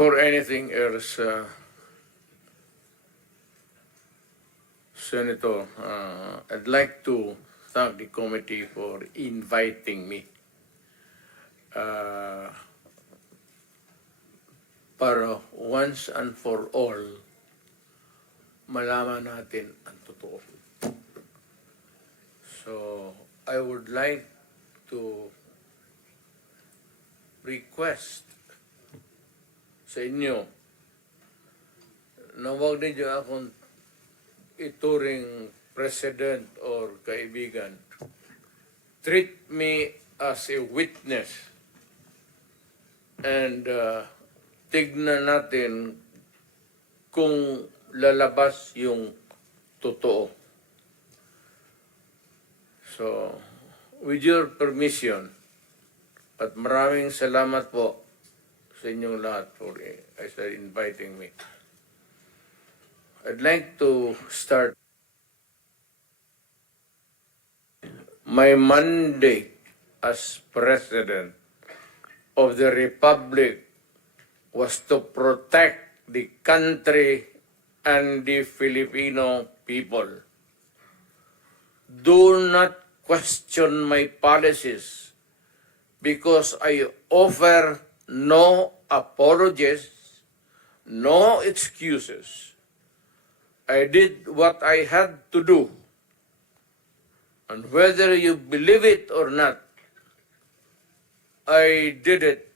Or anything else, Senator, I'd like to thank the committee for inviting me para once and for all malaman natin ang totoo. So, I would like to request sa inyo na huwag ninyo akong ituring president or kaibigan. Treat me as a witness and tignan natin kung lalabas yung totoo. So, with your permission, at maraming salamat po sa inyong lahat for inviting me. I'd like to start my mandate as President of the Republic was to protect the country and the Filipino people. Do not question my policies because I offer no apologies, no excuses. I did what I had to do. And whether you believe it or not, I did it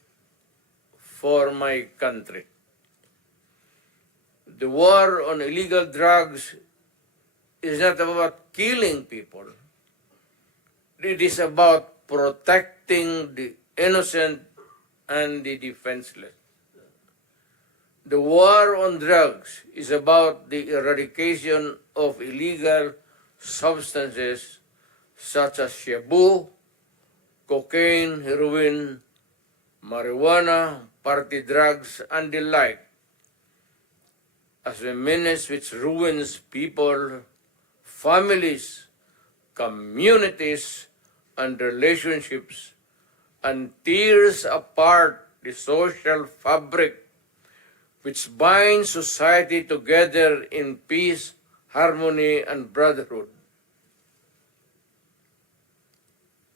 for my country. The war on illegal drugs is not about killing people. It is about protecting the innocent and the defenseless. The war on drugs is about the eradication of illegal substances such as shabu, cocaine, heroin, marijuana, party drugs, and the like, as a menace which ruins people, families, communities, and relationships, and tears apart the social fabric which binds society together in peace, harmony, and brotherhood.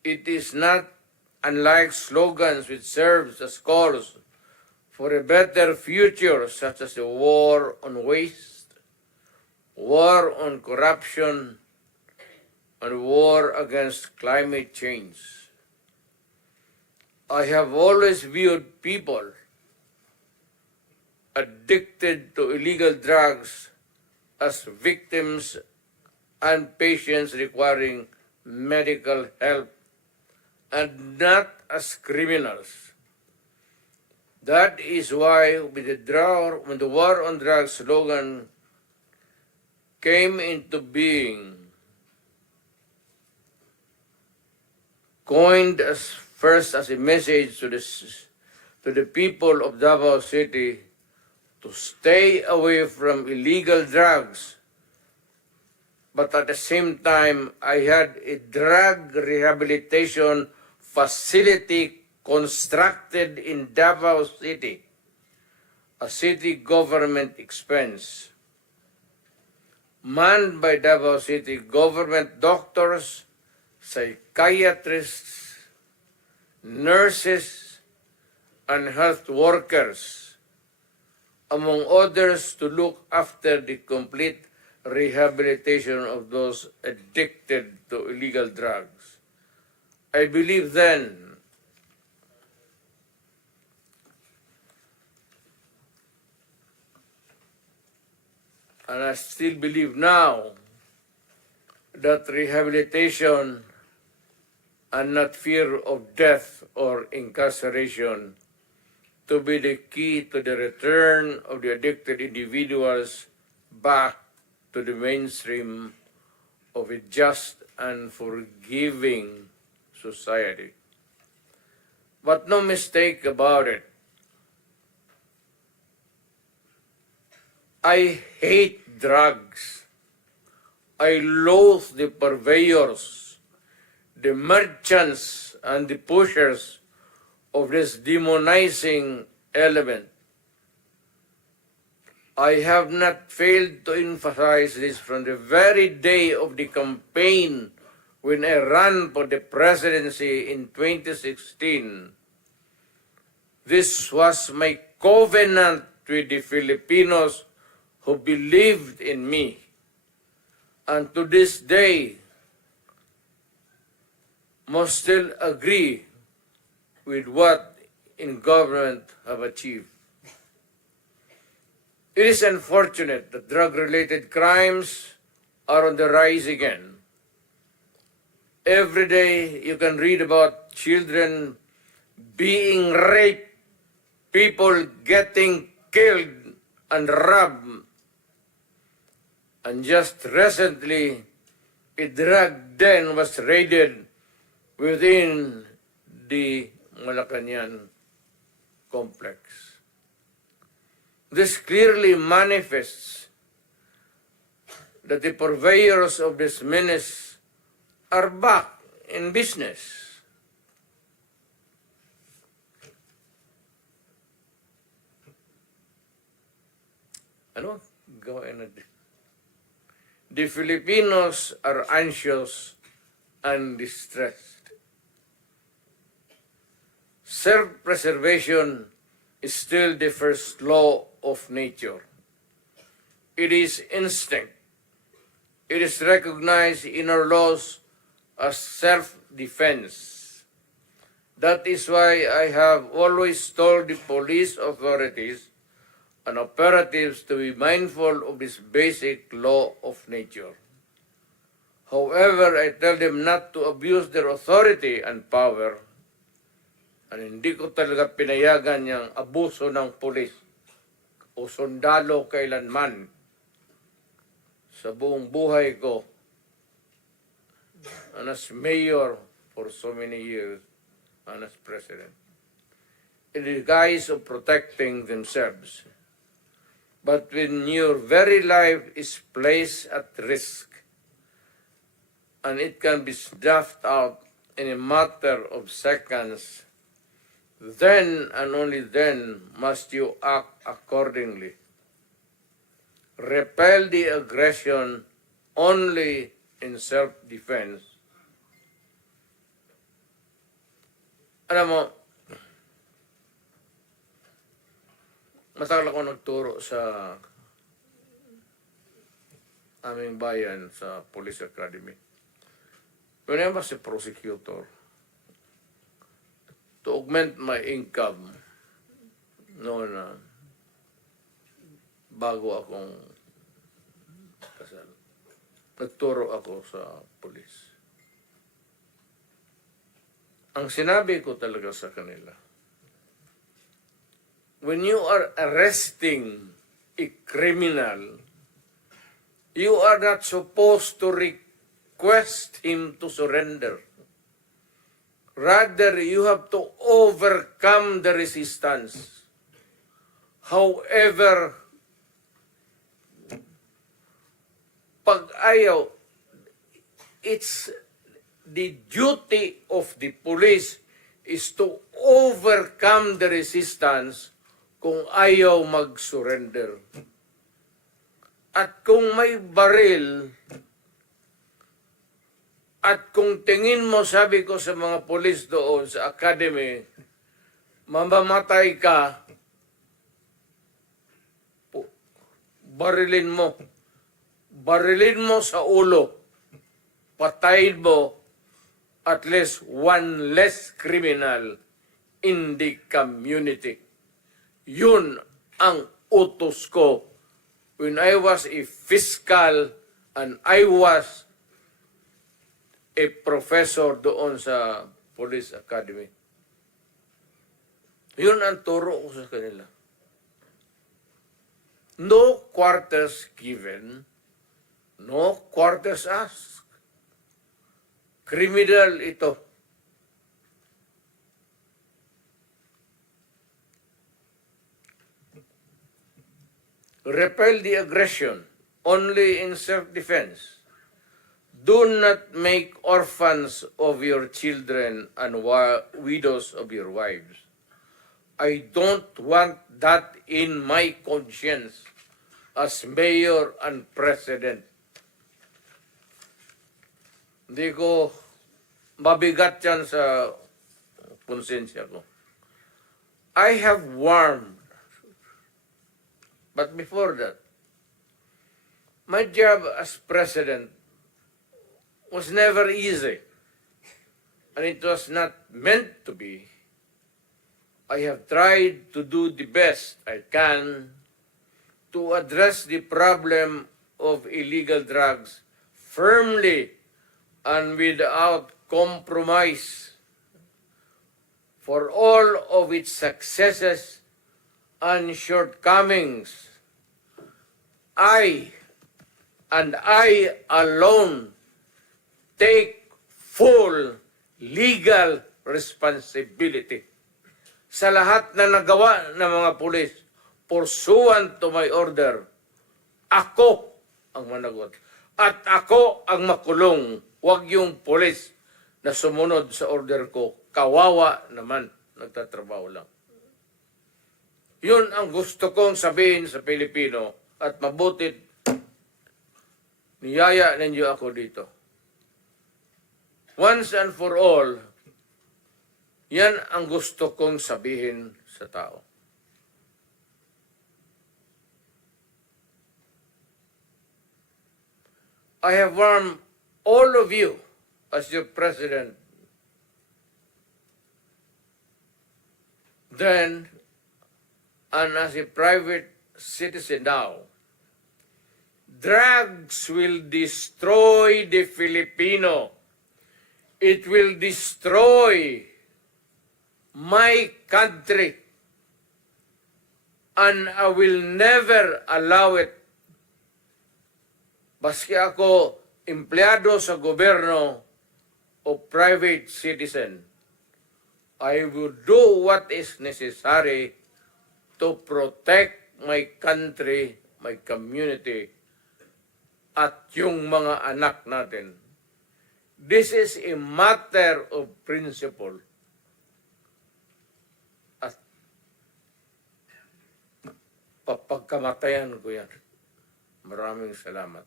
It is not unlike slogans which serves as calls for a better future, such as the war on waste, war on corruption, and war against climate change. I have always viewed people addicted to illegal drugs as victims and patients requiring medical help and not as criminals. That is why when the war on drugs slogan came into being, coined first as a message to the people of Davao City to stay away from illegal drugs. But at the same time, I had a drug rehabilitation facility constructed in Davao City, a city government expense, manned by Davao City government doctors, psychiatrists, nurses, and health workers, among others, to look after the complete rehabilitation of those addicted to illegal drugs. I believe then and I still believe now that rehabilitation and not fear of death or incarceration to be the key to the return of the addicted individuals back to the mainstream of a just and forgiving society. But no mistake about it, I hate drugs. I loathe the purveyors, the merchants, and the pushers of this demonizing element. I have not failed to emphasize this from the very day of the campaign when I ran for the presidency in 2016. This was my covenant with the Filipinos who believed in me. And to this day, must still agree with what in government have achieved. It is unfortunate that drug-related crimes are on the rise again. Every day you can read about children being raped, people getting killed and robbed. And just recently, a drug den was raided within the Malacanang complex. This clearly manifests that the purveyors of this menace are back in business. Ano? Go ahead. The Filipinos are anxious and distressed. Self-preservation is still the first law of nature. It is instinct. It is recognized in our laws as self-defense. That is why I have always told the police authorities and operatives to be mindful of this basic law of nature. However, I tell them not to abuse their authority and power. At hindi ko talaga pinayagan yung abuso ng pulis o sundalo kailanman sa buong buhay ko. And as mayor for so many years and as president. In the guise of protecting themselves. But when your very life is placed at risk, and it can be snuffed out in a matter of seconds, then and only then must you act accordingly. Repel the aggression only in self-defense. Alam mo, matagal ako nagturo sa aming bayan sa Police Academy. When I was a prosecutor, to augment my income noon bago akong kasal, nagturo ako sa police. Ang sinabi ko talaga sa kanila, when you are arresting a criminal, you are not supposed to request him to surrender. Rather, you have to overcome the resistance. However, pag ayaw, it's the duty of the police is to overcome the resistance kung ayaw mag-surrender. At kung may baril, at kung tingin mo, sabi ko sa mga polis doon sa academy, mamamatay ka, barilin mo. Barilin mo sa ulo. Patayin mo at least one less criminal in the community. Yun ang utos ko when I was a fiscal and I was a professor doon sa Police Academy. Yun ang turo ko sa kanila. No quarters given, no quarters asked. Criminal ito. Repel the aggression only in self-defense. Do not make orphans of your children and widows of your wives. I don't want that in my conscience. as mayor and president. Hindi ko mabigat yan sa konsensya ko. I have warned, but before that, my job as president was never easy, and it was not meant to be. I have tried to do the best I can to address the problem of illegal drugs firmly and without compromise. For all of its successes and shortcomings, I alone take full legal responsibility sa lahat na nagawa ng mga pulis pursuant to my order. Ako ang managot. At ako ang makulong. Huwag yung pulis na sumunod sa order ko. Kawawa naman, nagtatrabaho lang. Yun ang gusto kong sabihin sa Pilipino at mabutit niyaya ninyo ako dito. Once and for all, yan ang gusto kong sabihin sa tao. I have warned all of you as your president then and as a private citizen now. Drugs will destroy the Filipino. It will destroy my country. And I will never allow it. Baski ako empleyado sa gobyerno o private citizen, I will do what is necessary to protect my country, my community, at yung mga anak natin. This is a matter of principle. At papagkamatayan ko yan. Maraming salamat.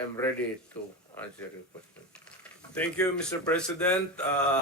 I'm ready to answer your question. Thank you, Mr. President.